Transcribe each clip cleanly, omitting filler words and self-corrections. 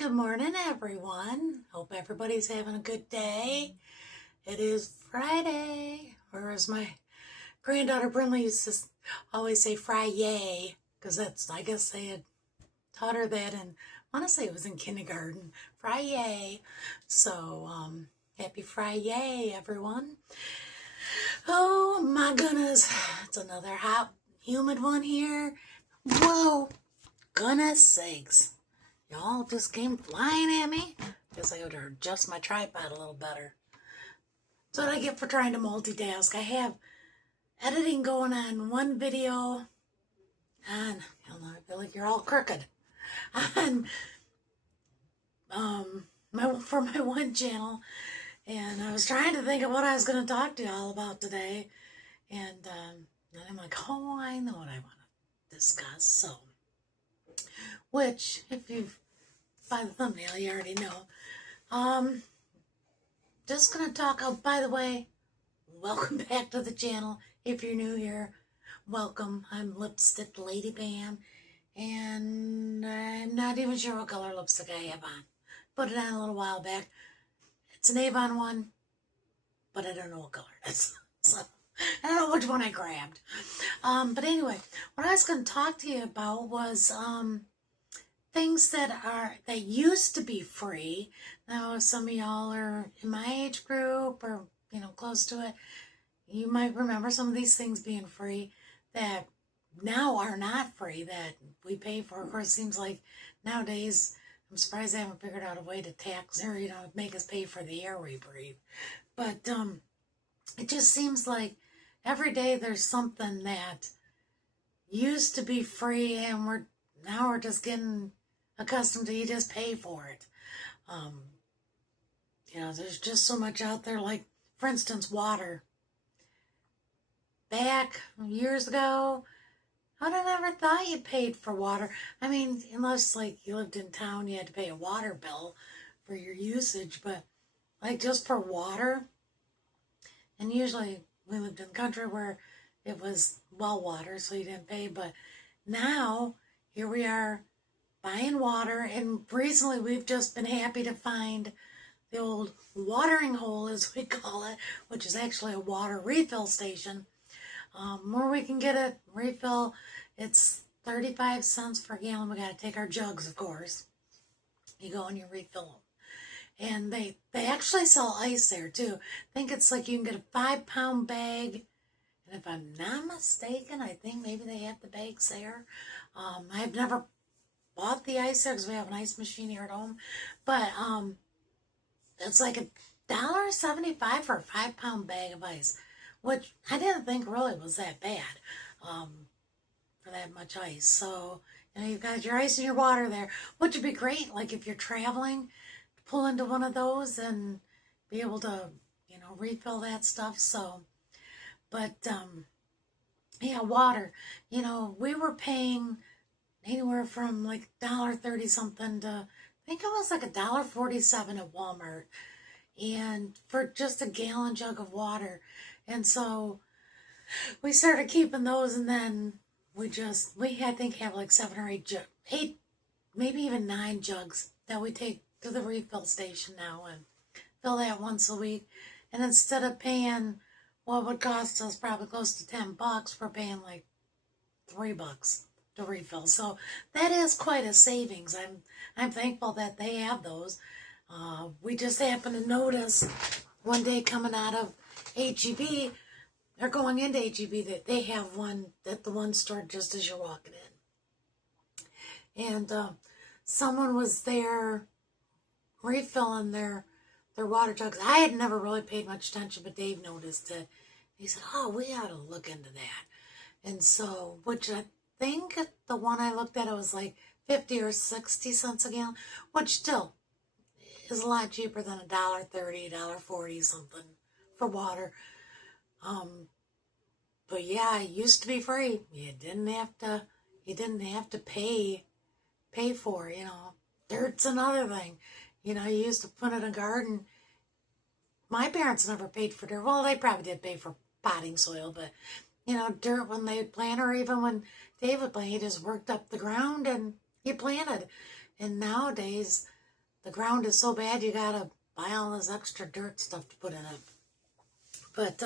Good morning, everyone. Hope everybody's having a good day. It is Friday, or as my granddaughter Brinley used to always say, Fry-yay, because I guess they had taught her that in, I want to say it was in kindergarten, Fry-yay. So, happy Fry-yay, everyone. Oh my goodness, it's another hot, humid one here. Whoa, goodness sakes. Y'all just came flying at me. Guess I ought to adjust my tripod a little better. That's what I get for trying to multitask. I have editing going on one video, and I feel like you're all crooked. On for my one channel, and I was trying to think of what I was going to talk to y'all about today, and then I'm like, oh, I know what I want to discuss. So, which, if you've by the thumbnail, you already know. Just gonna talk. Oh, by the way, welcome back to the channel. If you're new here, welcome. I'm Lipstick Lady Pam, and I'm not even sure what color lipstick I have on. Put it on a little while back. It's an Avon one, but I don't know what color it is. So I don't know which one I grabbed. But anyway, what I was gonna talk to you about was things that used to be free. Now, if some of y'all are in my age group or, close to it, you might remember some of these things being free that now are not free, that we pay for. Of course, it seems like nowadays, I'm surprised they haven't figured out a way to tax or, make us pay for the air we breathe. But it just seems like every day there's something that used to be free, and we're just getting accustomed to, you just pay for it. There's just so much out there. Like, for instance, water. Back years ago, I would have never thought you paid for water. I mean, unless like you lived in town, you had to pay a water bill for your usage. But like just for water, and usually we lived in the country where it was well water, so you didn't pay. But now here we are, buying water, and recently we've just been happy to find the old watering hole, as we call it, which is actually a water refill station, where we can get a refill. It's 35 cents per gallon. We got to take our jugs, of course. You go and you refill them. And they actually sell ice there, too. I think it's like you can get a 5-pound bag. And if I'm not mistaken, I think maybe they have the bags there. I've never bought the ice there because we have an ice machine here at home, but it's like $1.75 for a 5-pound bag of ice, which I didn't think really was that bad for that much ice. So you've got your ice and your water there, which would be great, like if you're traveling, to pull into one of those and be able to refill that stuff. So, but yeah, water. We were paying anywhere from like $1.30 something to, I think it was like $1.47 at Walmart, and for just a gallon jug of water. And so we started keeping those, and then we I think have like 7 or 8, maybe even 9 jugs that we take to the refill station now and fill that once a week. And instead of paying what would cost us probably close to $10, we're paying like $3 to refill. So that is quite a savings. I'm thankful that they have those. We just happened to notice one day coming out of HEB, or going into HEB, that they have one at the one store just as you're walking in. And someone was there refilling their water jugs. I had never really paid much attention, but Dave noticed it. He said, oh, we ought to look into that. And so, which I think the one I looked at, it was like 50 or 60 cents a gallon, which still is a lot cheaper than $1.30, $1.40 something for water. But yeah, it used to be free. You didn't have to pay for, Dirt's another thing. You used to put in a garden. My parents never paid for dirt. Well, they probably did pay for potting soil, but dirt when they'd plant, or even when Dave would plant, he just worked up the ground and he planted. And nowadays, the ground is so bad you gotta buy all this extra dirt stuff to put in it. But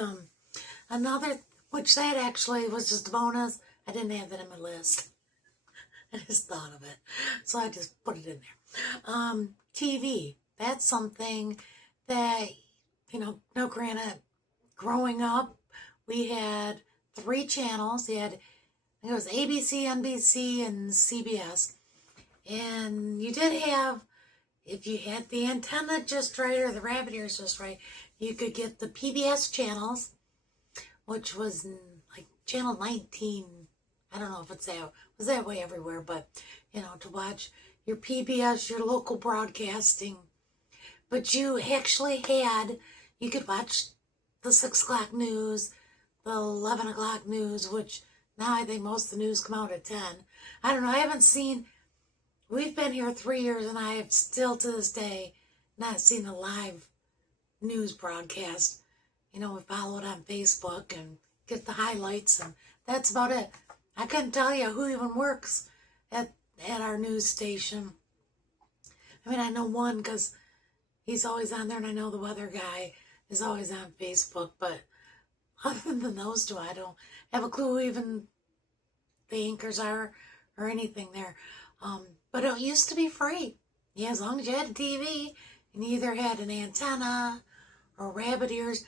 another, which that actually was just a bonus. I didn't have that in my list. I just thought of it, so I just put it in there. TV. That's something that, no, granted, growing up, we had 3 channels. We had, I think it was ABC, NBC, and CBS. And you did have, if you had the antenna just right or the rabbit ears just right, you could get the PBS channels, which was like channel 19. I don't know if it was that way everywhere, but, to watch your PBS, your local broadcasting. But you actually you could watch the 6 o'clock news, the 11 o'clock news, which now I think most of the news come out at 10. I don't know, we've been here 3 years and I have still to this day not seen a live news broadcast. We follow it on Facebook and get the highlights, and that's about it. I couldn't tell you who even works at our news station. I know one because he's always on there, and I know the weather guy is always on Facebook, but other than those two, I don't have a clue who even the anchors are or anything there. But it used to be free. Yeah, as long as you had a TV and you either had an antenna or rabbit ears,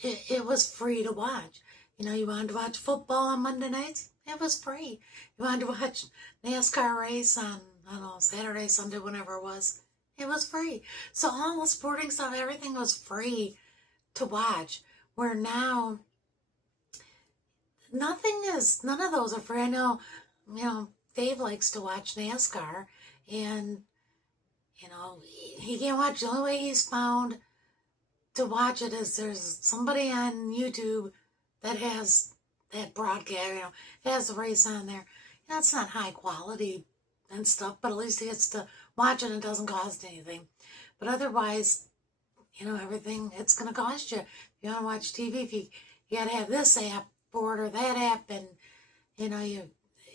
it was free to watch. You wanted to watch football on Monday nights, it was free. You wanted to watch NASCAR race on, I don't know, Saturday, Sunday, whenever it was free. So all the sporting stuff, everything was free to watch. Where now, none of those are free. I know, Dave likes to watch NASCAR, and, he can't watch. The only way he's found to watch it is there's somebody on YouTube that has that broadcast, has the race on there. It's not high quality and stuff, but at least he gets to watch it and it doesn't cost anything. But otherwise, everything, it's going to cost you. If you want to watch TV, if you got to have this app for it or that app, and,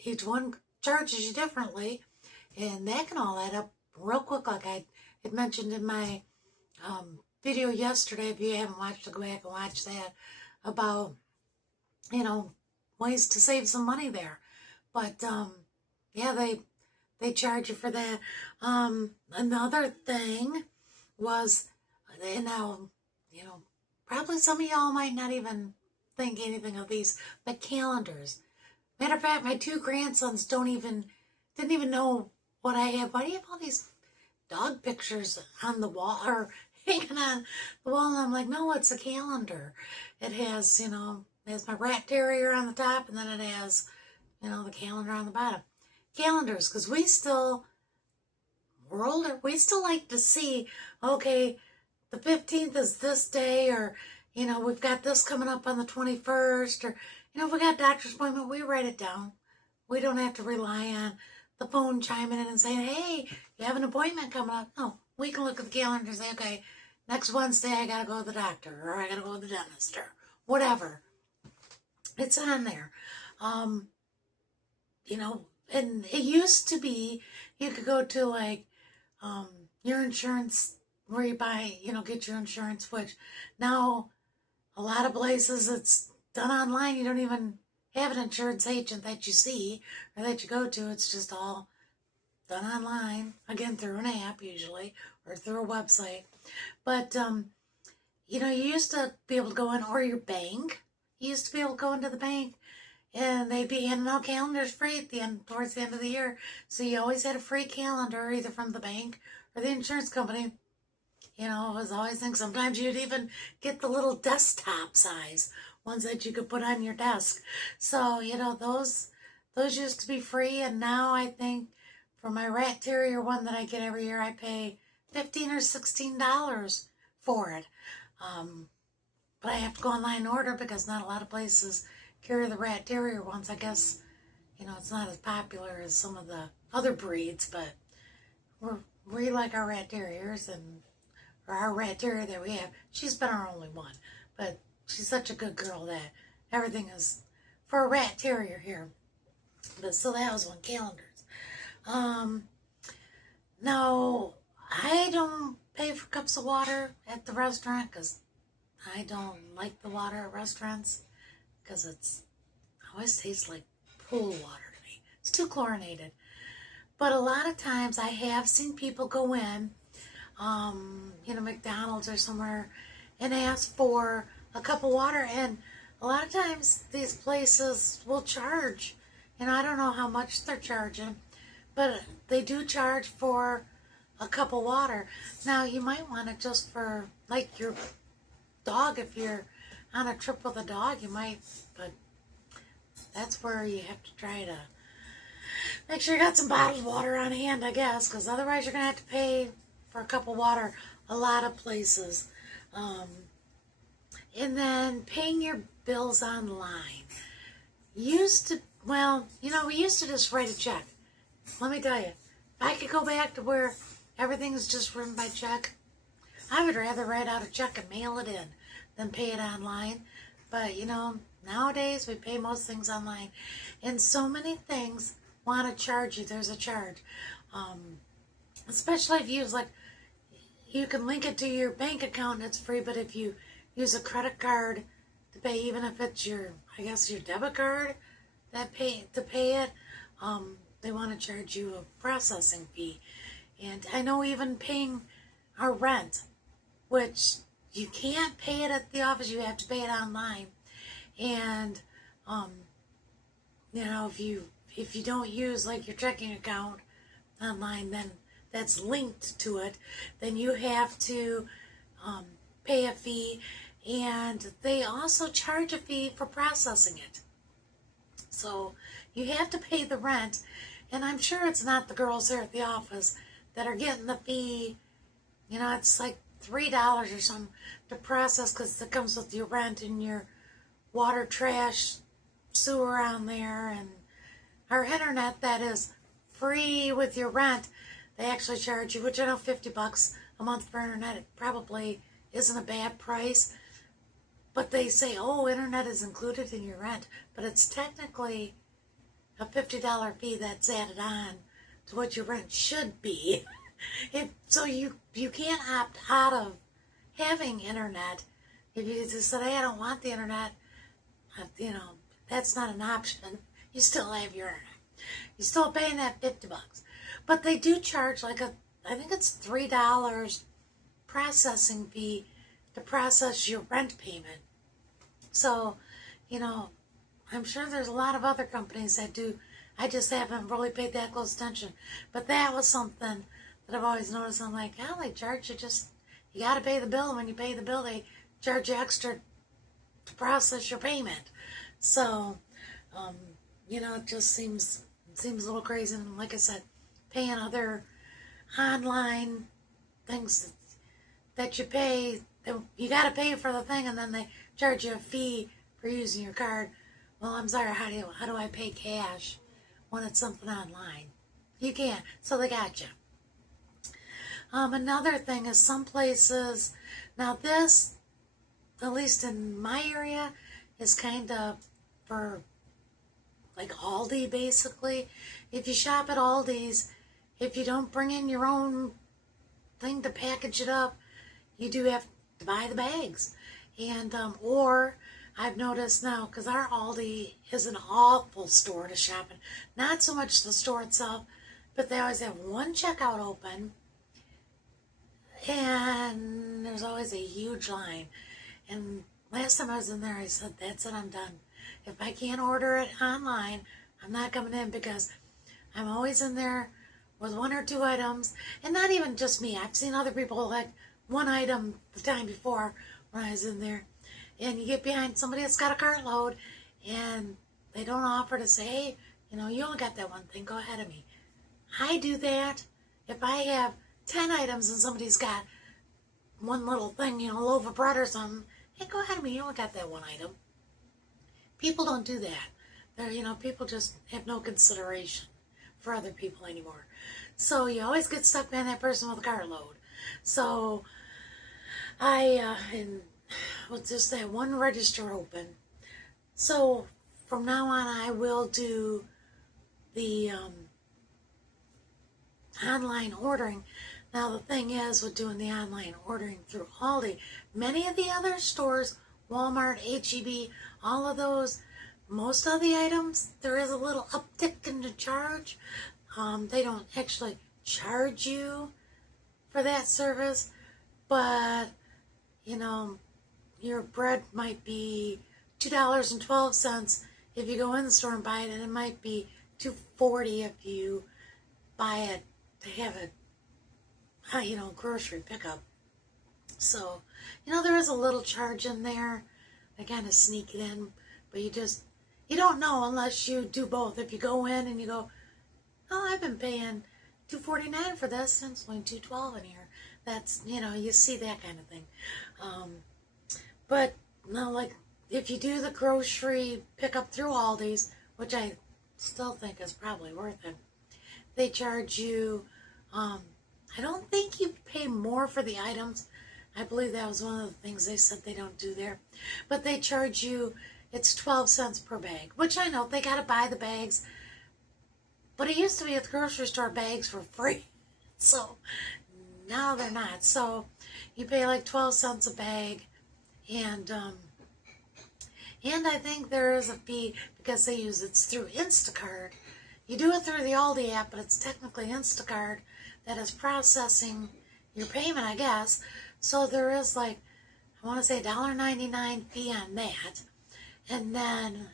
each one charges you differently, and that can all add up real quick. Like I had mentioned in my video yesterday, if you haven't watched it, go back and watch that, about, ways to save some money there. But, yeah, they charge you for that. Another thing was, and now, probably some of y'all might not even think anything of these, but calendars. Matter of fact, my 2 grandsons didn't even know what I have. Why do you have all these dog pictures on the wall or hanging on the wall? And I'm like, no, it's a calendar. It has, it has my rat terrier on the top, and then it has, the calendar on the bottom. Calendars, because we're older. We still like to see, okay, the 15th is this day, or, we've got this coming up on the 21st, or, if we got a doctor's appointment, we write it down. We don't have to rely on the phone chiming in and saying, hey, you have an appointment coming up. No, we can look at the calendar and say, okay, next Wednesday I got to go to the doctor, or I got to go to the dentist, or whatever. It's on there. And it used to be you could go to like your insurance where you buy, get your insurance, which now a lot of places it's done online. You don't even have an insurance agent that you see or that you go to. It's just all done online, again, through an app usually, or through a website. But, you used to be able to go in, or your bank. You used to be able to go into the bank, and they'd be handing out calendars free towards the end of the year. So you always had a free calendar, either from the bank or the insurance company. It was always things. Sometimes you'd even get the little desktop size ones that you could put on your desk. So, those used to be free, and now I think for my rat terrier one that I get every year, I pay $15 or $16 for it. But I have to go online and order because not a lot of places carry the rat terrier ones. I guess, it's not as popular as some of the other breeds, but we like our rat terriers, or our rat terrier that we have. She's been our only one, but she's such a good girl that everything is for a rat terrier here. But so that was one, calendars. Now, pay for cups of water at the restaurant because I don't like the water at restaurants because it always tastes like pool water to me. It's too chlorinated. But a lot of times I have seen people go in, McDonald's or somewhere, and ask for a cup of water. And a lot of times these places will charge. And I don't know how much they're charging, but they do charge for a cup of water. Now, you might want it just for, like, your dog. If you're on a trip with a dog, you might, but that's where you have to try to make sure you got some bottled water on hand, I guess, because otherwise you're going to have to pay for a cup of water a lot of places. And then paying your bills online. We used to just write a check. Let me tell you, if I could go back to where everything's just written by check, I would rather write out a check and mail it in than pay it online. But, nowadays we pay most things online. And so many things want to charge you. There's a charge. Especially if you use, you can link it to your bank account and it's free, but if you use a credit card to pay, even if it's your debit card to pay it, they want to charge you a processing fee. And I know even paying our rent, which you can't pay it at the office, you have to pay it online. And, if you don't use your checking account online, then that's linked to it, then you have to pay a fee, and they also charge a fee for processing it. So you have to pay the rent, and I'm sure it's not the girls there at the office that are getting the fee. It's like $3 or something to process because it comes with your rent and your water, trash, sewer on there, and our internet that is free with your rent. They actually charge you, which I know $50 a month for internet, it probably isn't a bad price. But they say, internet is included in your rent. But it's technically a $50 fee that's added on to what your rent should be. So you can't opt out of having internet. If you just said, hey, I don't want the internet, that's not an option. You still have your internet. You're still paying that $50. But they do charge I think it's $3 processing fee to process your rent payment. So, I'm sure there's a lot of other companies that do. I just haven't really paid that close attention. But that was something that I've always noticed. I'm like, they charge you you got to pay the bill. And when you pay the bill, they charge you extra to process your payment. So, it just seems a little crazy. And like I said, paying other online things that you pay, you got to pay for the thing, and then they charge you a fee for using your card. Well, I'm sorry, how do I pay cash when it's something online? You can't, so they got you. Another thing is some places, now this, at least in my area, is kind of for Aldi basically. If you shop at Aldi's, if you don't bring in your own thing to package it up, you do have to buy the bags. And, or I've noticed now, because our Aldi is an awful store to shop in. Not so much the store itself, but they always have one checkout open, and there's always a huge line. And last time I was in there, I said, that's it, I'm done. If I can't order it online, I'm not coming in, because I'm always in there with one or two items, and not even just me. I've seen other people one item the time before when I was in there, and you get behind somebody that's got a cartload, and they don't offer to say, hey, you only got that one thing, go ahead of me. I do that if I have 10 items and somebody's got one little thing, a loaf of bread or something. Hey, go ahead of me, you only got that one item. People don't do that. People just have no consideration for other people anymore. So you always get stuck behind that person with a cartload. So with just that one register open. So from now on, I will do the online ordering. Now the thing is with doing the online ordering through Aldi, many of the other stores, Walmart, HEB, all of those, most of the items, there is a little uptick in the charge. They don't actually charge you for that service, but you know, your bread might be $2.12 if you go in the store and buy it, and it might be $2.40 if you buy it to have it, grocery pickup. So, there is a little charge in there. They kind of sneak it in, but you don't know unless you do both. If you go in and you go, oh, I've been paying $2.49 for this, and it's only $2.12 in here. That's, you see that kind of thing. But no, like if you do the grocery pickup through Aldi's, which I still think is probably worth it, they charge you, I don't think you pay more for the items. I believe that was one of the things they said they don't do there. But they charge you, it's 12 cents per bag, which I know they got to buy the bags. But it used to be at the grocery store, bags were free. So now they're not. So you pay like 12 cents a bag. And I think there is a fee because it's through Instacart. You do it through the Aldi app, but it's technically Instacart that is processing your payment, I guess. So there is I want to say $1.99 fee on that. And then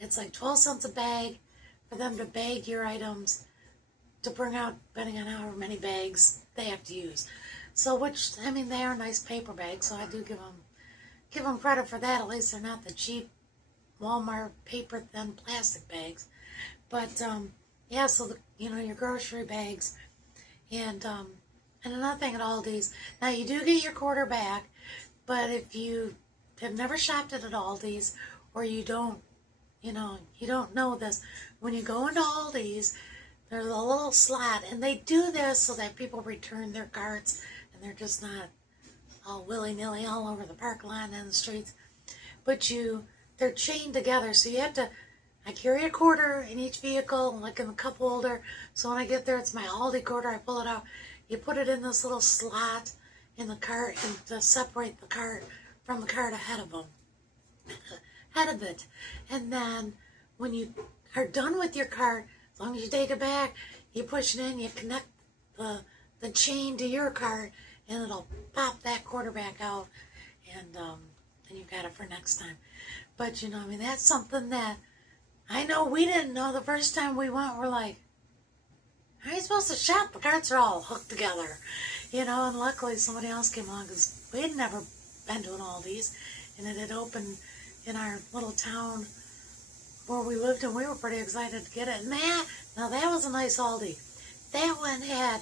it's like 12 cents a bag for them to bag your items to bring out, depending on however many bags they have to use. So they are nice paper bags, so I do give them credit for that. At least they're not the cheap Walmart paper thin plastic bags. But yeah, so your grocery bags, and another thing at Aldi's. Now you do get your quarter back, but if you have never shopped at Aldi's, or you don't know this, when you go into Aldi's, there's a little slot, and they do this so that people return their carts, and they're just not all willy-nilly all over the park line and the streets. But they're chained together, so you have to, I carry a quarter in each vehicle, like in the cup holder, so when I get there, it's my Aldi quarter, I pull it out, you put it in this little slot in the cart, and to separate the cart from the cart ahead of it. And then when you are done with your cart, as long as you take it back, you push it in, you connect the chain to your cart, and it'll pop that quarter back out, and you've got it for next time. But that's something that I know we didn't know the first time we went. We're like, how are you supposed to shop? The carts are all hooked together, and luckily somebody else came along, because we had never been to an Aldi's, and it had opened in our little town where we lived, and we were pretty excited to get it. And that was a nice Aldi. That one had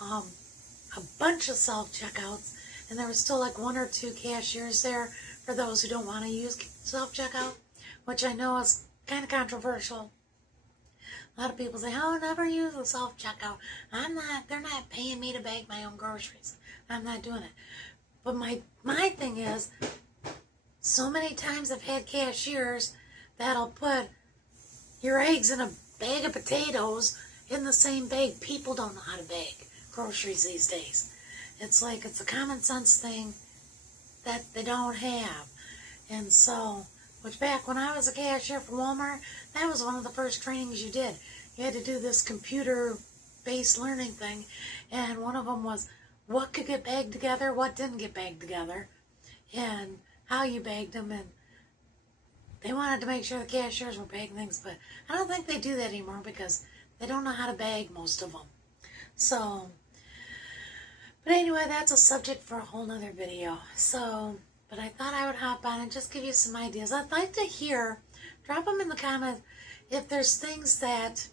a bunch of self-checkouts, and there was still like one or two cashiers there for those who don't want to use self-checkout, which I know is kind of controversial. A lot of people say, oh, never use a self-checkout. They're not paying me to bag my own groceries. I'm not doing it. But my thing is, so many times I've had cashiers that'll put your eggs in a bag of potatoes in the same bag. People don't know how to bag groceries these days. It's a common sense thing that they don't have. And so, which back when I was a cashier for Walmart, that was one of the first trainings you did. You had to do this computer-based learning thing, and one of them was what could get bagged together, what didn't get bagged together, and how you bagged them, and they wanted to make sure the cashiers were bagging things, but I don't think they do that anymore because they don't know how to bag most of them. So, but anyway, that's a subject for a whole nother video. So, but I thought I would hop on and just give you some ideas. I'd like to hear, drop them in the comments, if there's things that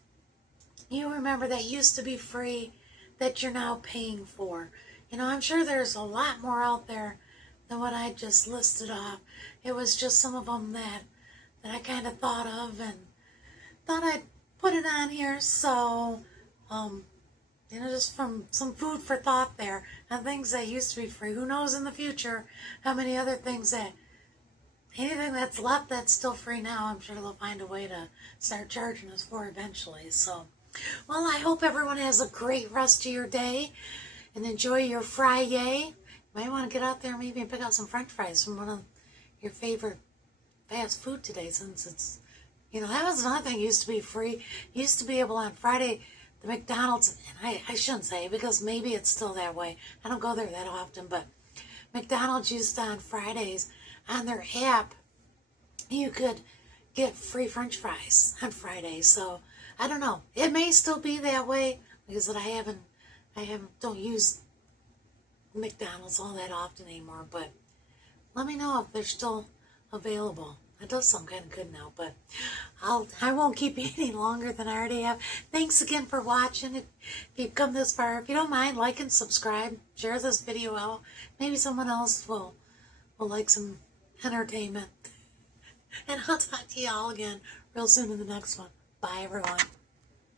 you remember that used to be free that you're now paying for. I'm sure there's a lot more out there than what I just listed off. It was just some of them that I kind of thought of and thought I'd put it on here. So, just from some food for thought there on things that used to be free. Who knows in the future how many other things anything that's left that's still free now, I'm sure they'll find a way to start charging us for eventually. So, well, I hope everyone has a great rest of your day. and enjoy your Friday. You might want to get out there maybe and pick out some French fries from one of your favorite fast food today, since it's, that was another thing. It used to be free. You used to be able on Friday, the McDonald's, and I shouldn't say, because maybe it's still that way. I don't go there that often, but McDonald's used to on Fridays, on their app, you could get free French fries on Fridays. So I don't know. It may still be that way, because I don't use McDonald's all that often anymore, but let me know if they're still available. It does sound kind of good now, but I won't keep eating longer than I already have. Thanks again for watching. If you've come this far, if you don't mind, like and subscribe. Share this video out. Maybe someone else will like some entertainment. And I'll talk to you all again real soon in the next one. Bye, everyone.